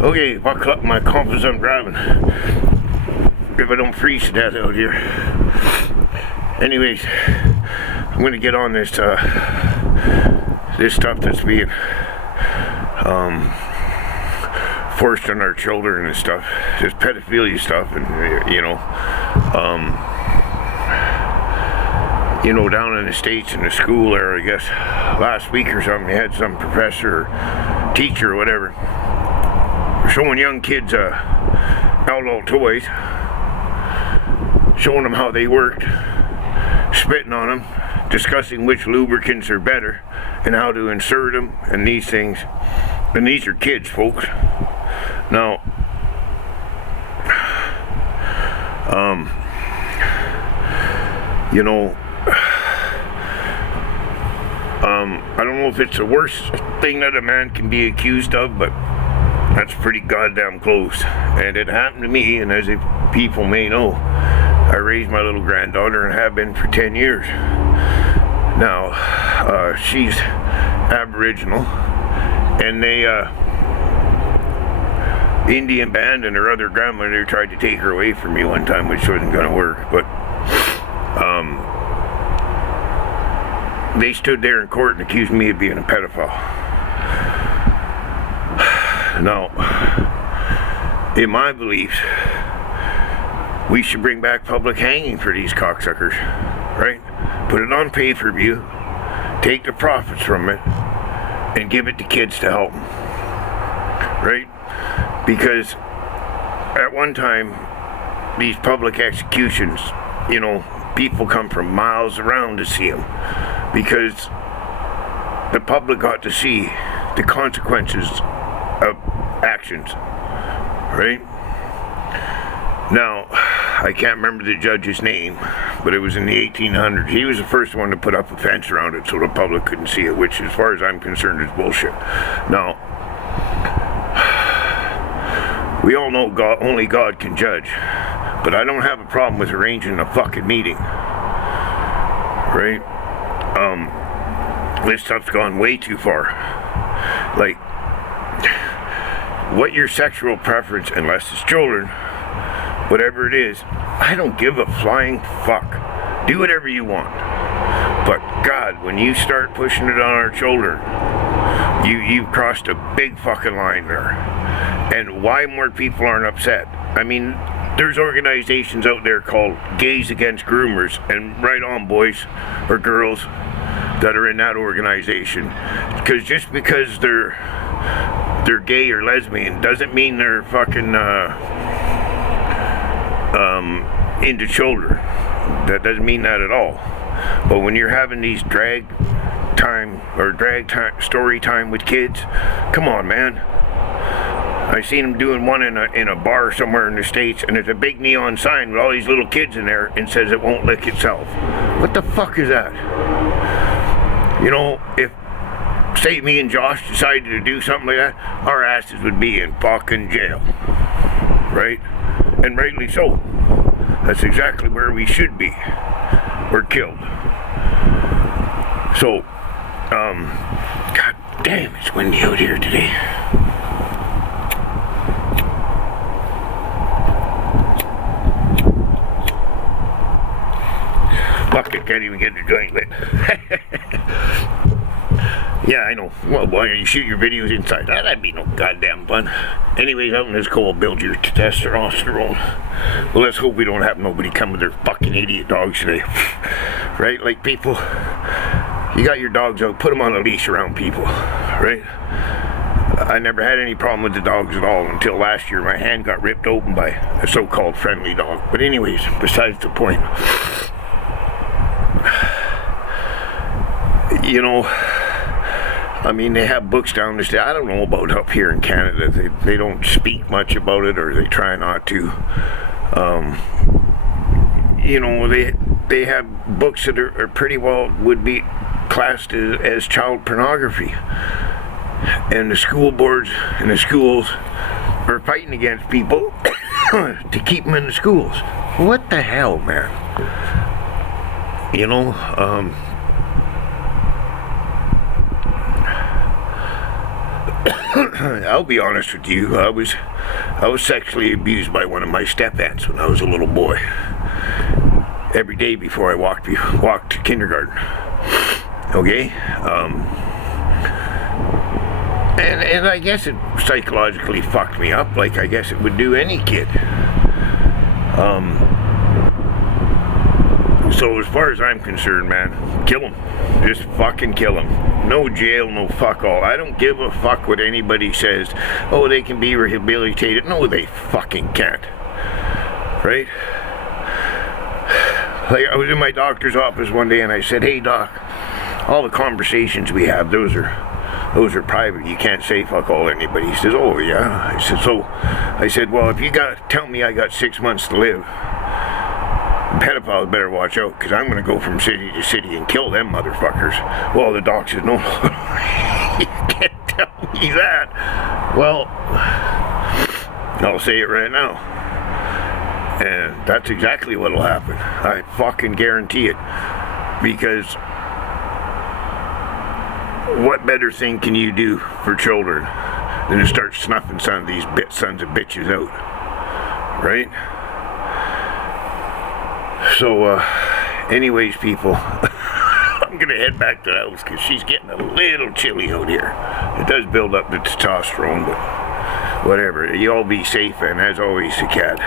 Okay, buckle up my compass, I'm driving. If I don't freeze to death out here. Anyways, I'm gonna get on this this stuff that's being forced on our children and stuff. This pedophilia stuff, and down in the States in the school there, I guess last week or something, they had some professor or teacher or whatever showing young kids outlaw toys, showing them how they worked, spitting on them, discussing which lubricants are better and how to insert them and these things. And these are kids, folks. Now, I don't know if it's the worst thing that a man can be accused of, but that's pretty goddamn close. And it happened to me, and as people may know, I raised my little granddaughter and have been for 10 years. Now, she's Aboriginal, and the Indian band and her other grandmother tried to take her away from me one time, which wasn't going to work, but they stood there in court and accused me of being a pedophile. Now, in my beliefs, we should bring back public hanging for these cocksuckers, right? Put it on pay-per-view, take the profits from it, and give it to kids to help them, right? Because at one time, these public executions, people come from miles around to see them, because the public got to see the consequences of actions, right? Now, I can't remember the judge's name, but it was in the 1800s. He was the first one to put up a fence around it so the public couldn't see it, which, as far as I'm concerned, is bullshit. Now, we all know only God can judge, but I don't have a problem with arranging a fucking meeting, right? This stuff's gone way too far. Like, what your sexual preference, unless it's children, whatever it is, I don't give a flying fuck. Do whatever you want. But God, when you start pushing it on our children, you've crossed a big fucking line there. And why more people aren't upset? I mean, there's organizations out there called Gays Against Groomers, and right on, boys or girls that are in that organization. Because just because they're gay or lesbian doesn't mean they're fucking into children. That doesn't mean that at all. But when you're having these drag story time with kids, come on, man. I seen them doing one in a bar somewhere in the States, and there's a big neon sign with all these little kids in there and says it won't lick itself. What the fuck is that? If say me and Josh decided to do something like that, our asses would be in fucking jail, right? And rightly so. That's exactly where we should be. We're killed. So, God damn, it's windy out here today. Fuck it, can't even get the joint lit. Yeah, I know. Well, why don't you shoot your videos inside? That'd be no goddamn fun. Anyways, out in this cold, build your testosterone. Well, let's hope we don't have nobody come with their fucking idiot dogs today. Right? Like, people, you got your dogs out, put them on a leash around people. Right? I never had any problem with the dogs at all until last year. My hand got ripped open by a so-called friendly dog. But anyways, besides the point. I mean, they have books down the state. I don't know about up here in Canada. They don't speak much about it, or they try not to. They have books that are pretty well would be classed as child pornography. And the school boards and the schools are fighting against people to keep them in the schools. What the hell, man? I'll be honest with you. I was sexually abused by one of my step-aunts when I was a little boy. Every day before I walked to kindergarten. Okay? And I guess it psychologically fucked me up, like I guess it would do any kid. So as far as I'm concerned, man, kill him. Just fucking kill him. No jail, no fuck all. I don't give a fuck what anybody says. Oh, they can be rehabilitated. No, they fucking can't. Right? Like, I was in my doctor's office one day and I said, hey doc, all the conversations we have, those are private. You can't say fuck all to anybody. He says, oh yeah. I said, well, if you tell me I got 6 months to live, pedophiles better watch out, because I'm going to go from city to city and kill them motherfuckers. Well, the doc says, no, you can't tell me that. Well, I'll say it right now. And that's exactly what'll happen. I fucking guarantee it. Because what better thing can you do for children than to start snuffing some of these sons of bitches out? Right? So, anyways, people, I'm going to head back to the house because she's getting a little chilly out here. It does build up the testosterone, but whatever. You all be safe, and as always, the cat.